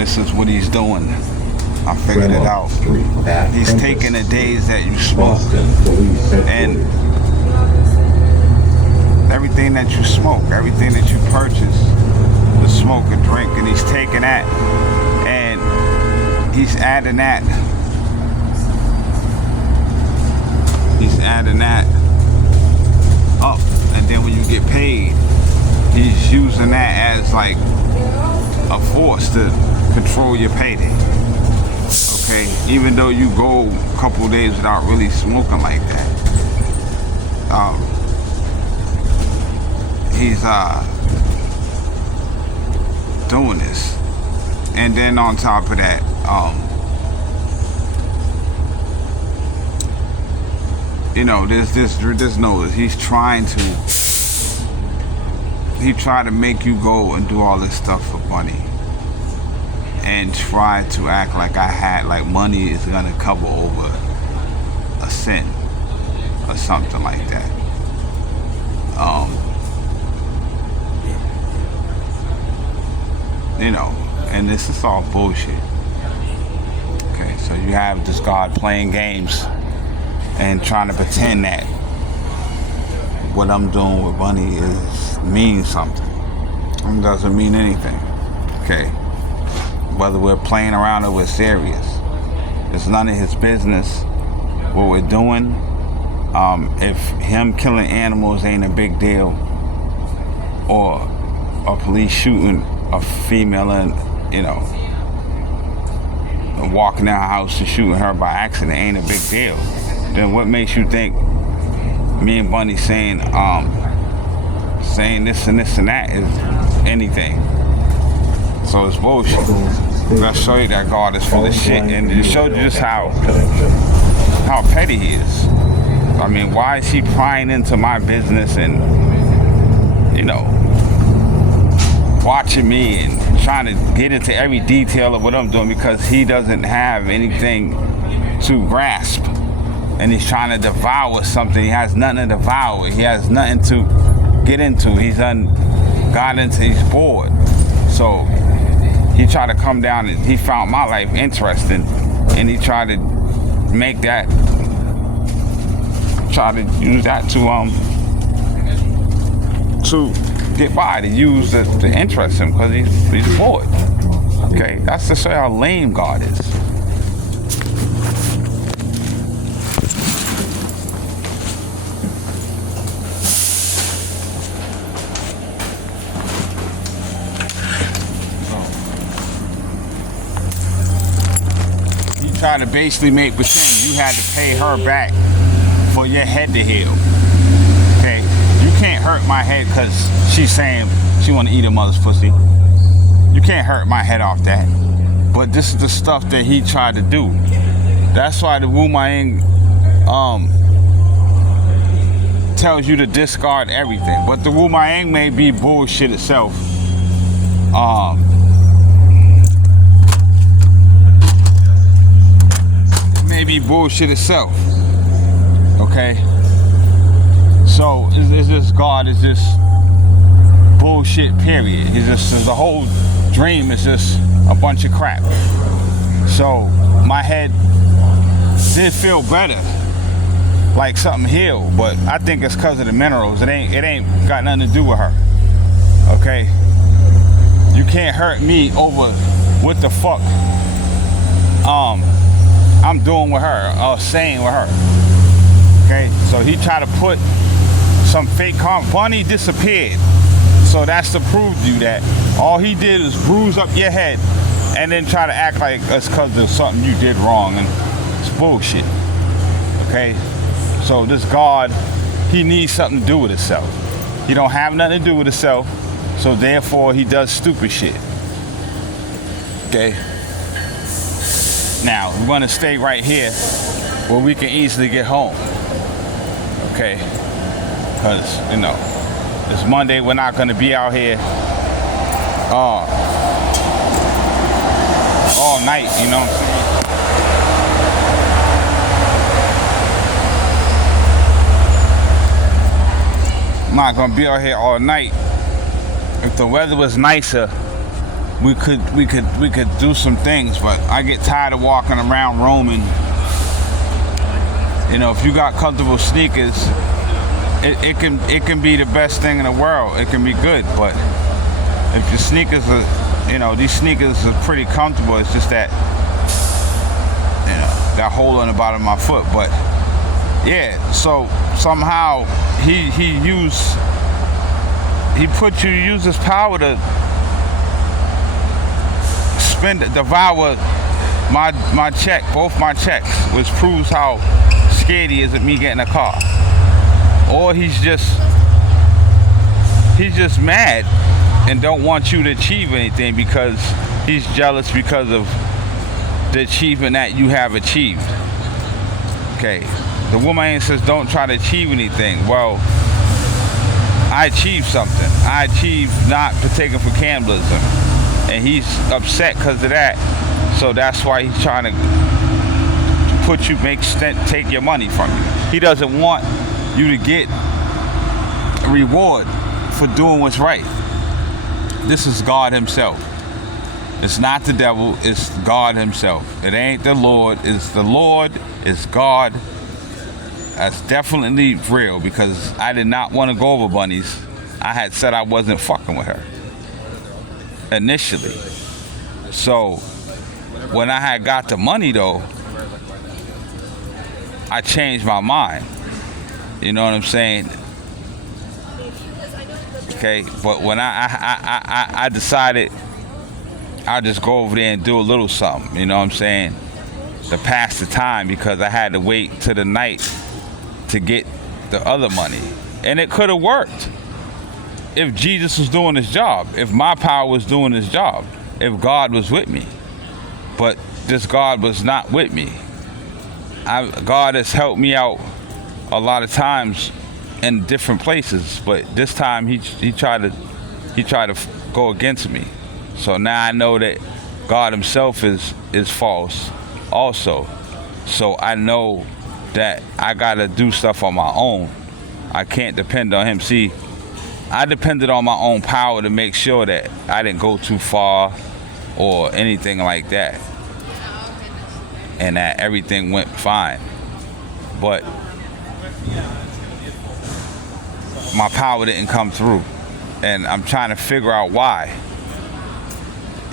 this is what he's doing. I figured it out. He's taking the days that you smoke and everything that you smoke, everything that you purchase, the smoke and drink, and he's taking that and he's adding that. He's adding that up, and then when you get paid, he's using that as like a force to control your payday. Okay, even though you go a couple of days without really smoking like that, he's doing this, and then on top of that, you know, there's no, he's trying to, he tried to make you go and do all this stuff for money and try to act like money is gonna cover over a sin or something like that. You know, and this is all bullshit. Okay, so you have this God playing games and trying to pretend that what I'm doing with money means something. It doesn't mean anything. Okay, whether we're playing around or we're serious, it's none of his business what we're doing. If him killing animals ain't a big deal, or a police shooting a female and, you know, walking in her house and shooting her by accident ain't a big deal, then what makes you think me and Bunny saying this and this and that is anything? So it's bullshit. I'll show you that God is full of shit, and it showed you just how petty he is. I mean, why is he prying into my business and, you know, watching me and trying to get into every detail of what I'm doing, because he doesn't have anything to grasp, and he's trying to devour something. He has nothing to devour. He has nothing to get into. He's he's bored. So he tried to come down and he found my life interesting, and he tried to make that, try to use that to get by, to use to interest him, because he's bored. Okay, that's to show how lame God is. He tried to basically pretend you had to pay her back for your head to heal. Okay, you can't hurt my head because she's saying she want to eat her mother's pussy. You can't hurt my head off that. But this is the stuff that he tried to do. That's why the Wu Maing tells you to discard everything. But the Wu Maing may be bullshit itself. It may be bullshit itself. Okay? So is this God is just bullshit, period. The whole dream is just a bunch of crap. So my head did feel better, like something healed, but I think it's because of the minerals. It ain't got nothing to do with her. Okay? You can't hurt me over what the fuck I'm doing with her or saying with her. Okay? So he tried to put some fake Bunny disappeared. So that's to prove to you that all he did is bruise up your head and then try to act like it's because of something you did wrong, and it's bullshit. Okay? So this God, he needs something to do with himself. He don't have nothing to do with himself, so therefore he does stupid shit. Okay? Now, we're gonna stay right here where we can easily get home. Okay? Because, you know, it's Monday, we're not gonna be out here all night, you know what I'm saying? I'm not gonna be out here all night. If the weather was nicer, we could do some things, but I get tired of walking around roaming. You know, if you got comfortable sneakers, it can be the best thing in the world. It can be good, but if your sneakers are, you know, these sneakers are pretty comfortable. It's just that, you know, that hole in the bottom of my foot. But yeah, so somehow he used his power to devour my check, both my checks, which proves how scared he is of me getting a car. Or he's just mad and don't want you to achieve anything because he's jealous because of the achievement that you have achieved. Okay, the woman says don't try to achieve anything. Well, I achieved something. I achieved not partaking for cannibalism, and he's upset because of that. So that's why he's trying to take your money from you. He doesn't want you to get a reward for doing what's right. This is God himself. It's not the devil, it's God himself. It ain't the Lord, it's the Lord, it's God. That's definitely real, because I did not want to go over Bunnies. I had said I wasn't fucking with her initially. So when I had got the money though, I changed my mind. You know what I'm saying? Okay, but when I decided I'll just go over there and do a little something, you know what I'm saying, to pass the time, because I had to wait till the night to get the other money. And it could have worked if Jesus was doing his job, if my power was doing his job, if God was with me. But this God was not with me. God has helped me out a lot of times in different places, but this time he tried to go against me. So now I know that God himself is false also. So I know that I gotta do stuff on my own. I can't depend on him. See, I depended on my own power to make sure that I didn't go too far or anything like that, and that everything went fine. But my power didn't come through, and I'm trying to figure out why.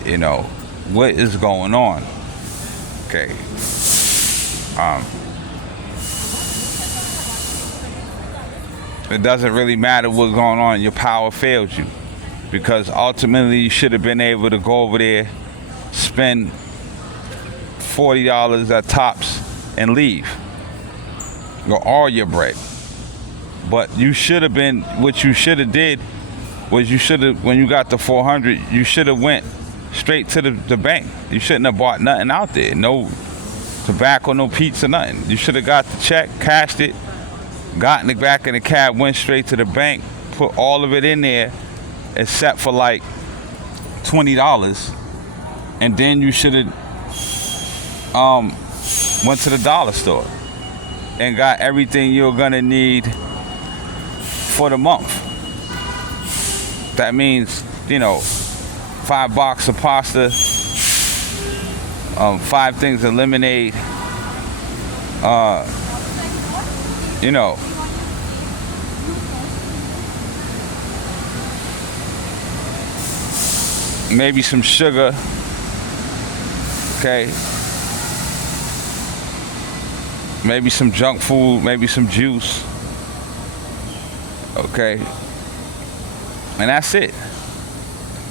You know, what is going on? Okay. It doesn't really matter what's going on. Your power failed you, because ultimately you should have been able to go over there, spend $40 at tops, and leave. Or all your bread. But you should have been, what you should have did was, you should have, when you got the 400, you should have went straight to the bank. You shouldn't have bought nothing out there. No tobacco, no pizza, nothing. You should have got the check, cashed it, gotten it back in the cab, went straight to the bank, put all of it in there, except for like $20. And then you should have went to the dollar store and got everything you're gonna need for the month. That means, you know, 5 boxes of pasta, 5 things of lemonade, you know, maybe some sugar, okay, maybe some junk food, maybe some juice, okay, and that's it.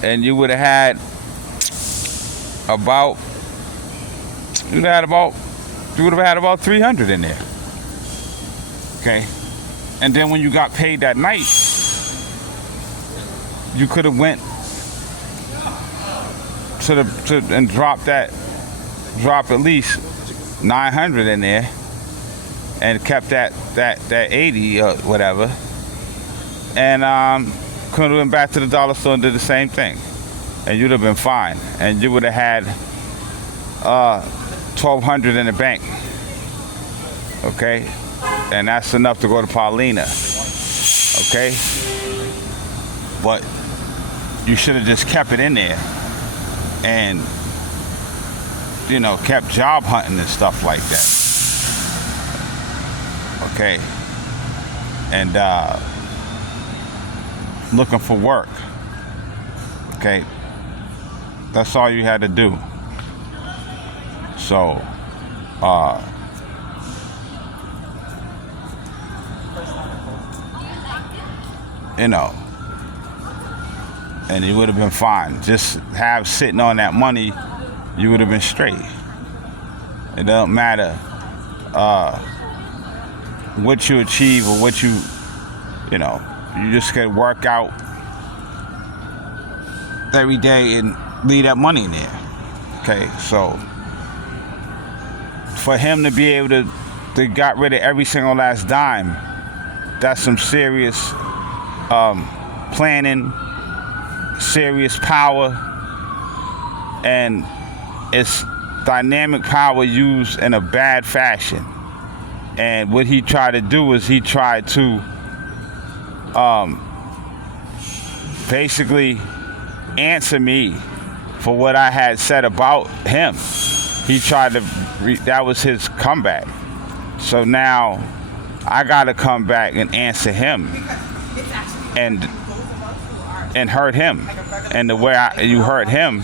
And you would have had about 300 in there, okay. And then when you got paid that night, you could have went and drop at least 900 in there, and kept that 80 or whatever, and could have went back to the dollar store and did the same thing, and you'd have been fine, and you would have had $1,200 in the bank, okay, and that's enough to go to Paulina, okay. But you should have just kept it in there and, you know, kept job hunting and stuff like that. Okay. And looking for work. Okay. That's all you had to do. So, you know, and you would have been fine. Just have sitting on that money, you would have been straight. It doesn't matter what you achieve or what you know, you just gotta work out every day and leave that money in there. Okay, so for him to be able to got rid of every single last dime, that's some serious planning, serious power, and it's dynamic power used in a bad fashion. And what he tried to do is he tried to basically answer me for what I had said about him. He tried to, that was his comeback. So now I gotta come back and answer him and hurt him. And the way you hurt him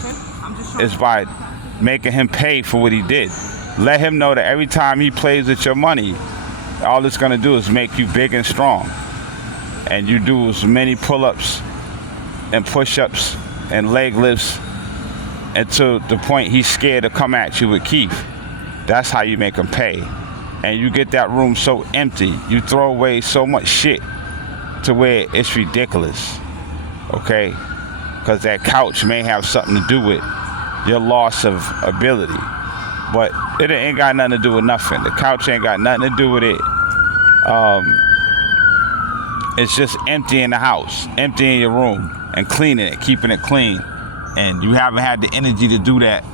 is by making him pay for what he did. Let him know that every time he plays with your money, all it's gonna do is make you big and strong. And you do as many pull-ups and push-ups and leg lifts until the point he's scared to come at you with Keith. That's how you make him pay. And you get that room so empty, you throw away so much shit to where it's ridiculous, okay? Because that couch may have something to do with your loss of ability. But it ain't got nothing to do with nothing. The couch ain't got nothing to do with it. It's just emptying the house, emptying your room, and cleaning it, keeping it clean. And you haven't had the energy to do that.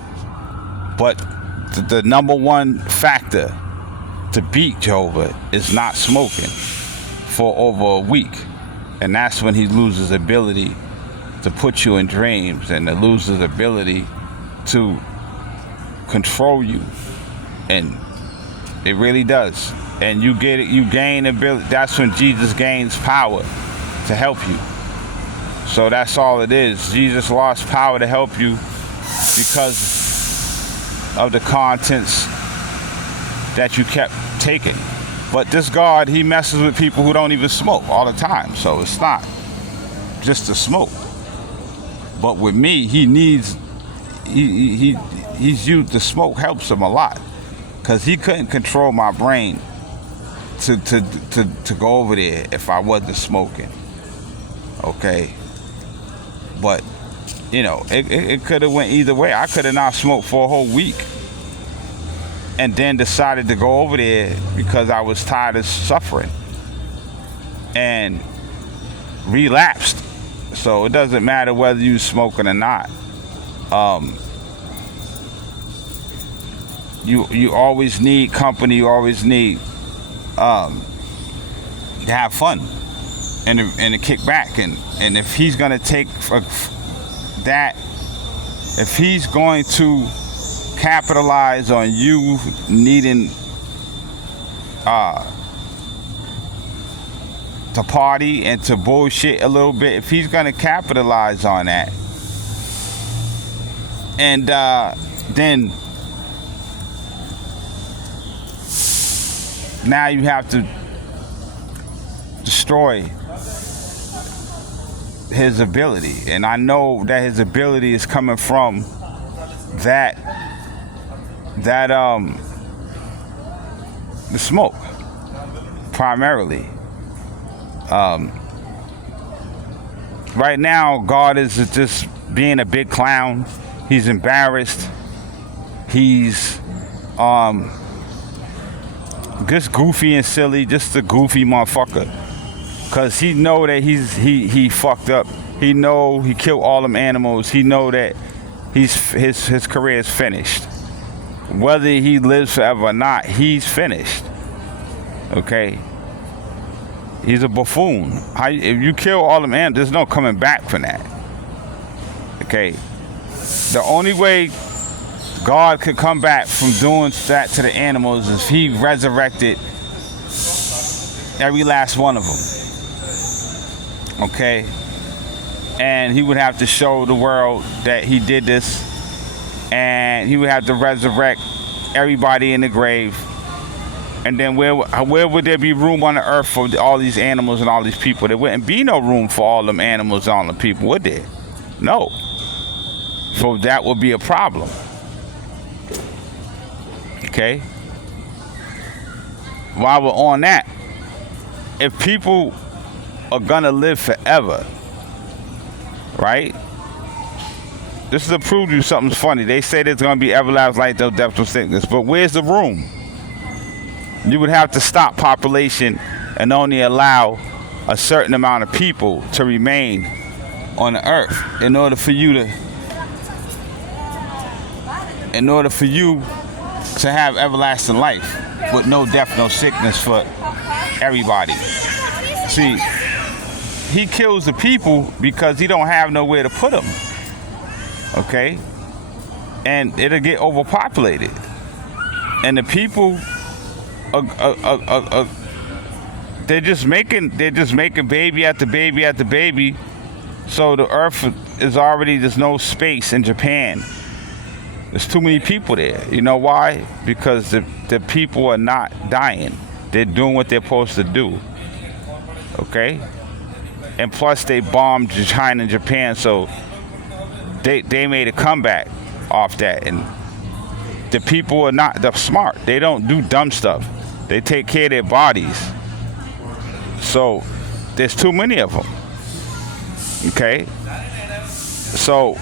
But the number one factor to beat Jehovah is not smoking for over a week. And that's when he loses ability to put you in dreams and to lose his ability to control you. And it really does. And you get it, you gain ability. That's when Jesus gains power to help you. So that's all it is. Jesus lost power to help you because of the contents that you kept taking. But this God, he messes with people who don't even smoke all the time. So it's not just to smoke. But with me, he needs, he's used, the smoke helps him a lot. Because he couldn't control my brain to go over there if I wasn't smoking. Okay? But, you know, it could have went either way. I could have not smoked for a whole week and then decided to go over there because I was tired of suffering and relapsed. So it doesn't matter whether you're smoking or not. You always need company. You always need to have fun and to kick back. And if he's gonna take that, if he's going to capitalize on you needing to party and to bullshit a little bit, if he's gonna capitalize on that, and then now you have to destroy his ability. And I know that his ability is coming from that the smoke primarily. Right now, God is just being a big clown. He's embarrassed. He's just goofy and silly, just a goofy motherfucker. Cause he know that he fucked up. He know he killed all them animals. He know that his career is finished. Whether he lives forever or not, he's finished. Okay. He's a buffoon. If you kill all them animals, there's no coming back from that. Okay. The only way God could come back from doing that to the animals is if he resurrected every last one of them. Okay? And he would have to show the world that he did this, and he would have to resurrect everybody in the grave. And then where would there be room on the earth for all these animals and all these people? There wouldn't be no room for all them animals and all the people, would there? No. So that would be a problem. Okay? While we're on that, if people are gonna live forever, right? This is to prove you something's funny. They say there's gonna be everlasting life, no death, no sickness, but where's the room? You would have to stop population and only allow a certain amount of people to remain on the earth in order for you to have everlasting life with no death, no sickness for everybody. See, he kills the people because he don't have nowhere to put them. Okay? And it'll get overpopulated. And the people they're just making baby after baby after baby. So the earth is already, there's no space in Japan. There's too many people there. You know why? Because the people are not dying. They're doing what they're supposed to do. Okay? And plus they bombed China and Japan, so they made a comeback off that. And the people are not, they're smart. They don't do dumb stuff. They take care of their bodies. So there's too many of them. Okay? So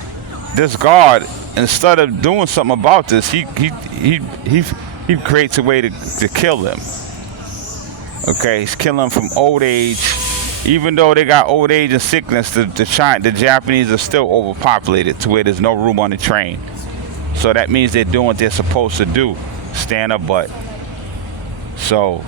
this God, instead of doing something about this, he creates a way to kill them. Okay, he's killing them from old age. Even though they got old age and sickness, the Japanese are still overpopulated to where there's no room on the train. So that means they're doing what they're supposed to do, stand up butt. So,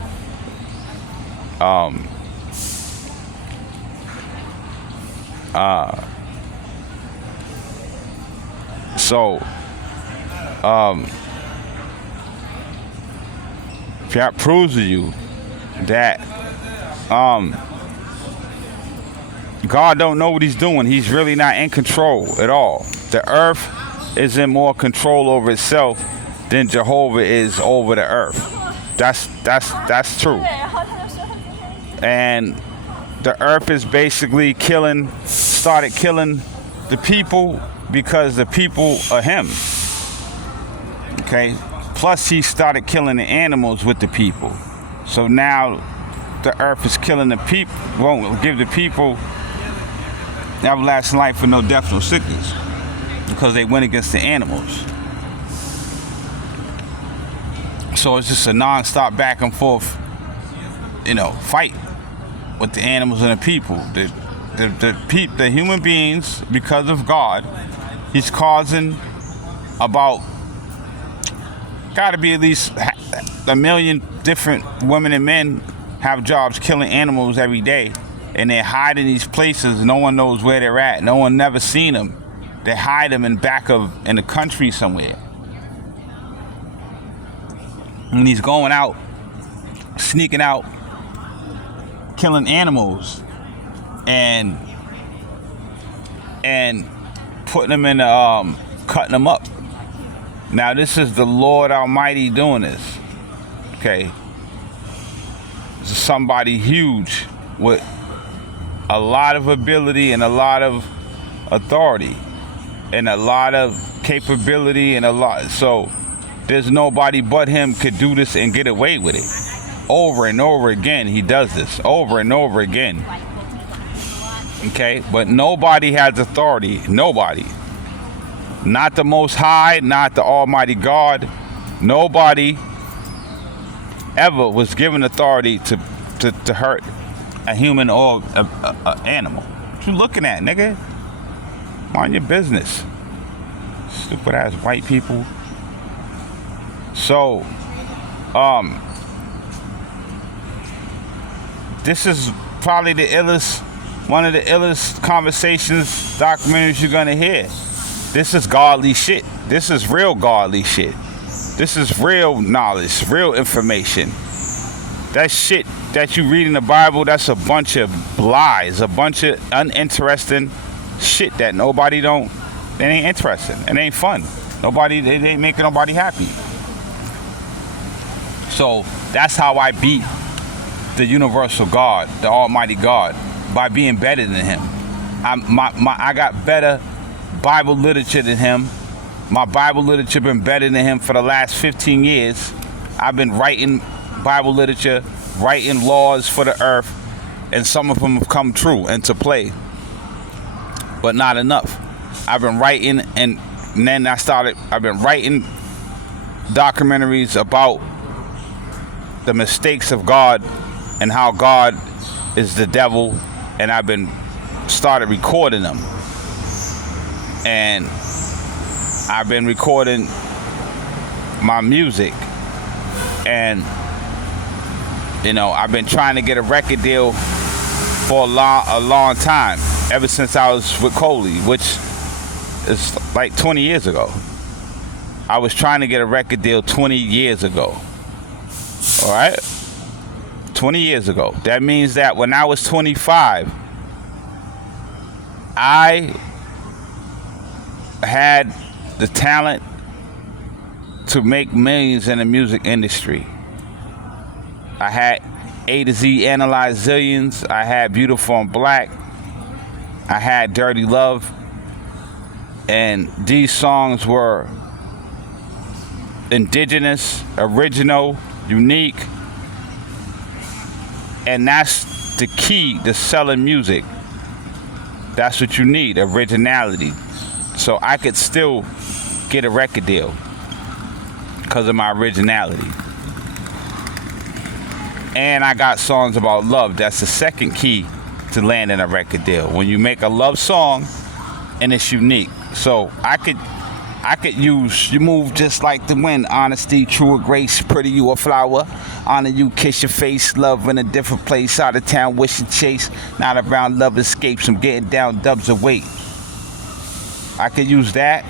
that proves to you that God don't know what he's doing. He's really not in control at all. The earth is in more control over itself than Jehovah is over the earth. That's true. And the earth is basically started killing the people because the people are him. Okay? Plus he started killing the animals with the people. So now the earth is killing the people, won't give the people everlasting life for no death, no sickness, because they went against the animals. So it's just a non-stop back and forth, fight with the animals and the people. The human beings, because of God, he's causing about, gotta be at least 1 million different women and men have jobs killing animals every day. And they're hiding these places. No one knows where they're at. No one never seen them. They hide them in the country somewhere. And he's going out, sneaking out, killing animals, and putting them in cutting them up. Now this is the Lord Almighty doing this. Okay. This is somebody huge with a lot of ability and a lot of authority and a lot of capability and a lot. So there's nobody but him could do this and get away with it. Over and over again, he does this over and over again. Okay, but nobody has authority. Nobody. Not the Most High, not the Almighty God. Nobody ever was given authority to hurt a human or a animal. What you looking at, nigga? Mind your business. Stupid ass white people. So, this is probably one of the illest conversations, documentaries you're gonna hear. This is godly shit. This is real godly shit. This is real knowledge, real information. That shit that you read in the Bible, that's a bunch of lies, a bunch of uninteresting shit that it ain't interesting. It ain't fun. It ain't making nobody happy. So that's how I beat the universal God, the Almighty God, by being better than him. I got better Bible literature than him. My Bible literature been better than him for the last 15 years. I've been writing Bible literature, writing laws for the earth, and some of them have come true into play, but not enough. I've been writing, and then I've been writing documentaries about the mistakes of God and how God is the devil, and I've been started recording them. And I've been recording my music, and I've been trying to get a record deal for a long time, ever since I was with Coley, which is like 20 years ago. I was trying to get a record deal 20 years ago. All right? 20 years ago. That means that when I was 25, I had the talent to make millions in the music industry. I had A to Z Analyze Zillions. I had Beautiful and Black. I had Dirty Love. And these songs were indigenous, original, unique. And that's the key to selling music. That's what you need, originality. So I could still get a record deal because of my originality. And I got songs about love. That's the second key to landing a record deal. When you make a love song and it's unique. So I could use You Move Just Like the Wind, honesty, truer grace, pretty you a flower, honor you, kiss your face, love in a different place, out of town, wish and chase, not around, love escapes, I'm getting down, dubs of weight. I could use that,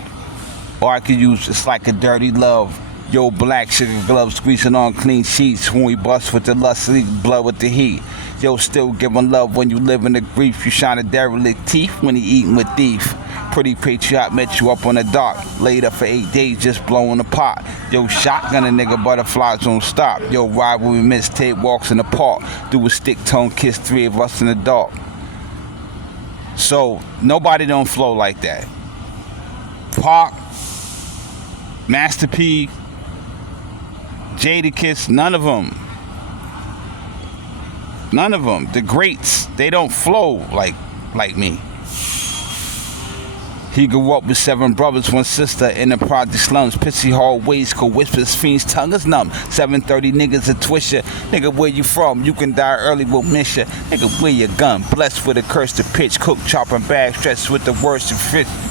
or I could use It's Like a Dirty Love, yo, black sugar gloves, squeezing on clean sheets, when we bust with the lust, leak blood with the heat. Yo, still giving love when you live in the grief, you shine a derelict teeth when he eating with thief. Pretty patriot met you up on the dock, laid up for 8 days just blowing the pot. Yo, shotgun a nigga, butterflies don't stop. Yo, ride when we miss tape, walks in the park, do a stick tone kiss, 3 of us in the dark. So nobody don't flow like that. Park, Master P, Jadakiss, none of them. The greats, they don't flow like me. He grew up with 7 brothers, 1 sister in the project slums. Pissy hallways, cold whispers, fiends, tongue is numb. 730 niggas a twisher. Nigga, where you from? You can die early, we'll miss ya. Nigga, where your gun? Blessed with a curse to pitch, cook, chopping bags, stretched with the worst to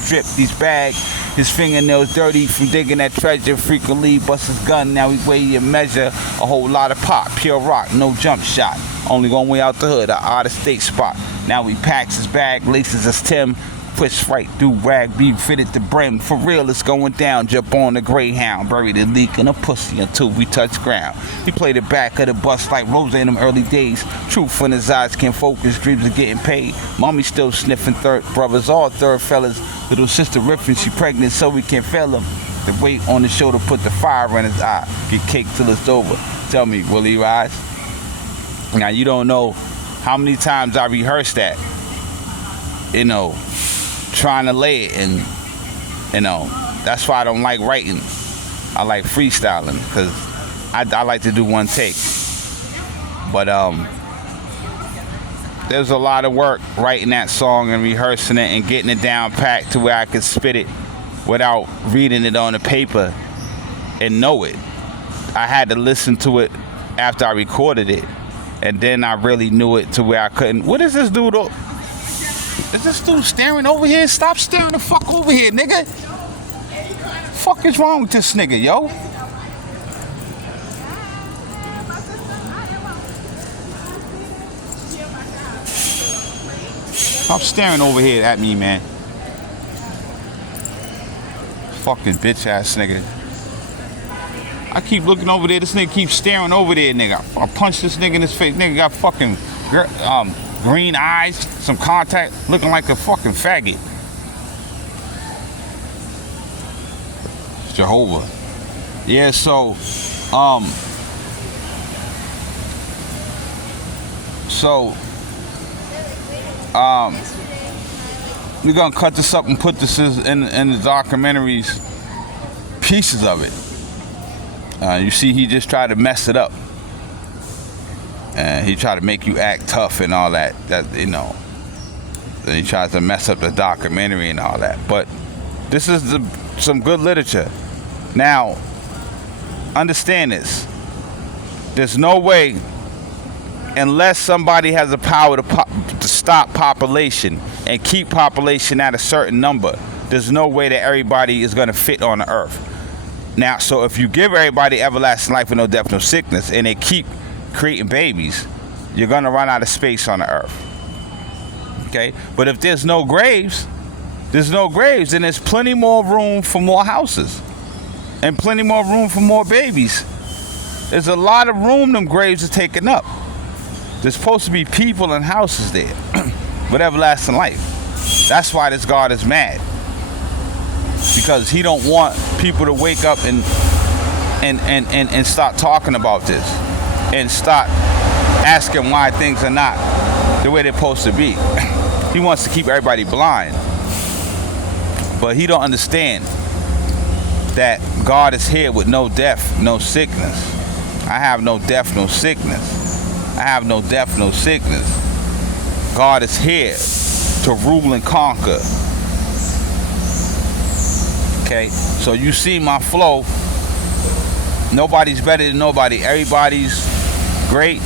drip these bags. His fingernails dirty from digging that treasure. Frequently bust his gun, now he weigh and measure. A whole lot of pop, pure rock, no jump shot. Only one way out the hood, a out of state spot. Now he packs his bag, laces his Tim. Push right through rag, be fitted to brim. For real, it's going down. Jump on the Greyhound, bury the leak in a pussy until we touch ground. He played the back of the bus like Rose in them early days. Truth in his eyes can't focus, dreams of getting paid. Mommy still sniffing third brothers, all third fellas. Little sister riffing, she pregnant so we can't fail him. The weight on his shoulder put the fire in his eye. Get cake till it's over. Tell me, will he rise? Now you don't know how many times I rehearsed that. Trying to lay it, and that's why I don't like writing. I like freestyling because I like to do one take. But there's a lot of work writing that song and rehearsing it and getting it down packed to where I could spit it without reading it on the paper and know it. I had to listen to it after I recorded it, and then I really knew it to where I couldn't. What is this dude? Is this dude staring over here? Stop staring the fuck over here, nigga. Fuck is wrong with this nigga, yo? Stop staring over here at me, man. Fucking bitch ass nigga. I keep looking over there. This nigga keeps staring over there, nigga. I punch this nigga in his face. Nigga got fucking green eyes, some contact, looking like a fucking faggot. Jehovah. Yeah, so, we're gonna cut this up and put this in the documentaries, pieces of it. You see, he just tried to mess it up. And he tried to make you act tough and all that. Then he tries to mess up the documentary and all that. But this is some good literature. Now, understand this. There's no way, unless somebody has the power to stop population and keep population at a certain number, there's no way that everybody is going to fit on the earth. Now, so if you give everybody everlasting life with no death, no sickness, and they keep creating babies, you're going to run out of space on the earth. Okay? But if there's no graves, then there's plenty more room for more houses. And plenty more room for more babies. There's a lot of room them graves are taking up. There's supposed to be people and houses there with everlasting life. That's why this God is mad. Because he don't want people to wake up and start talking about this. And start asking why things are not the way they're supposed to be. He wants to keep everybody blind. But he don't understand that God is here with no death, no sickness. I have no death, no sickness. I have no death, no sickness. God is here to rule and conquer. Okay, so you see my flow. Nobody's better than nobody. Everybody's great.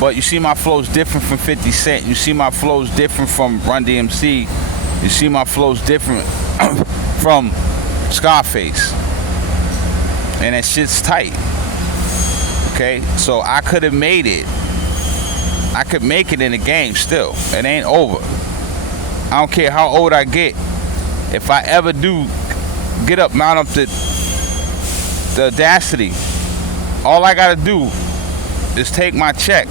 But you see my flow's different from 50 Cent. You see my flow's different from Run DMC. You see my flow's different from Scarface. And that shit's tight. Okay? So I could have made it. I could make it in the game still. It ain't over. I don't care how old I get. If I ever do mount up the audacity, all I gotta do is take my check.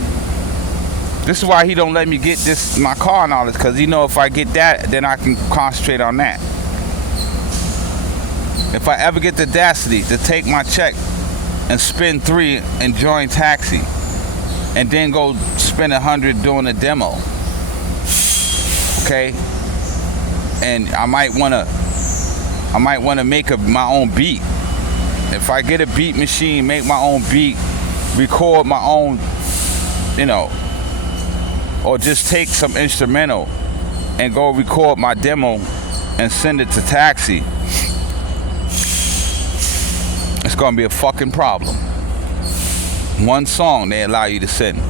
This is why he don't let me get my car and all this, because he know if I get that, then I can concentrate on that. If I ever get the audacity to take my check and spend 3 and join Taxi, and then go spend 100 doing a demo, okay? And I might wanna make my own beat. If I get a beat machine, make my own beat, record my own, or just take some instrumental and go record my demo and send it to Taxi, it's gonna be a fucking problem. One song they allow you to send.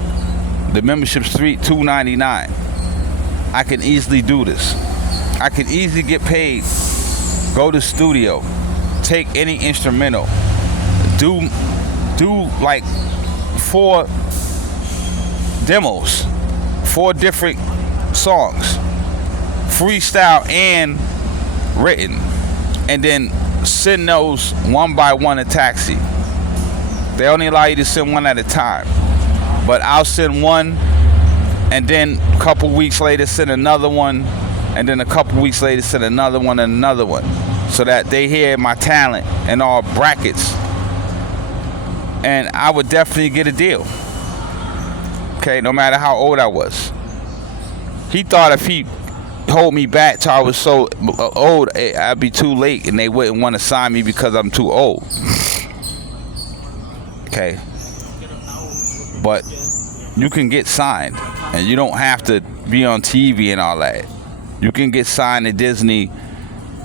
The membership's $2.99. I can easily do this. I can easily get paid, go to studio, take any instrumental, do like 4 demos, 4 different songs, freestyle and written, and then send those one by one to Taxi. They only allow you to send one at a time, but I'll send one, and then a couple weeks later send another one, and then a couple weeks later send another one and another one, so that they hear my talent in all brackets, and I would definitely get a deal. Okay, no matter how old I was. He thought if he hold me back till I was so old, I'd be too late and they wouldn't want to sign me because I'm too old. Okay. But you can get signed, and you don't have to be on TV and all that. You can get signed to Disney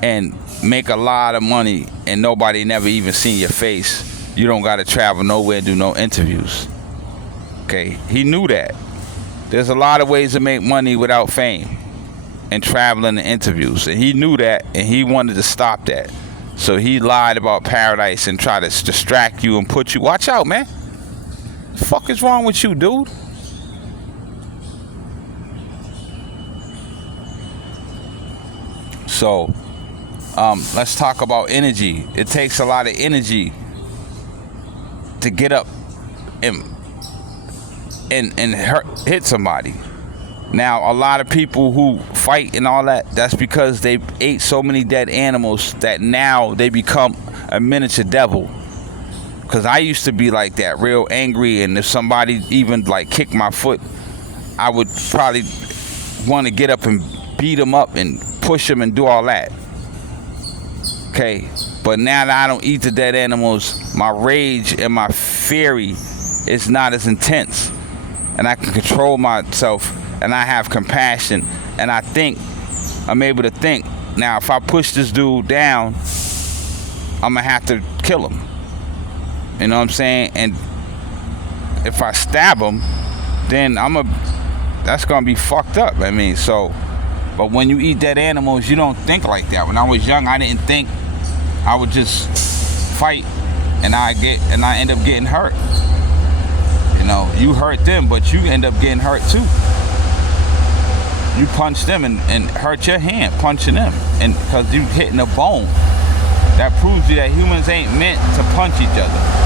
and make a lot of money and nobody never even seen your face. You don't got to travel nowhere and do no interviews. Okay, he knew that. There's a lot of ways to make money without fame and traveling and interviews, and he knew that, and he wanted to stop that. So he lied about Paradise and tried to distract you and put you. Watch out, man. The fuck is wrong with you, dude? So, Let's talk about energy. It takes a lot of energy to get up and hit somebody. Now, a lot of people who fight and all that, that's because they ate so many dead animals that now they become a miniature devil. Because I used to be like that, real angry, and if somebody even like kicked my foot, I would probably want to get up and beat them up and push them and do all that. Okay, but now that I don't eat the dead animals, my rage and my fury is not as intense, and I can control myself, and I have compassion, and I'm able to think. Now, if I push this dude down, I'm gonna have to kill him. You know what I'm saying? And if I stab him, then that's gonna be fucked up. I mean, so, but when you eat dead animals, you don't think like that. When I was young, I didn't think. I would just fight, and I end up getting hurt. You know, you hurt them, but you end up getting hurt too. You punch them and hurt your hand punching them, and because you hitting a bone. That proves you that humans ain't meant to punch each other.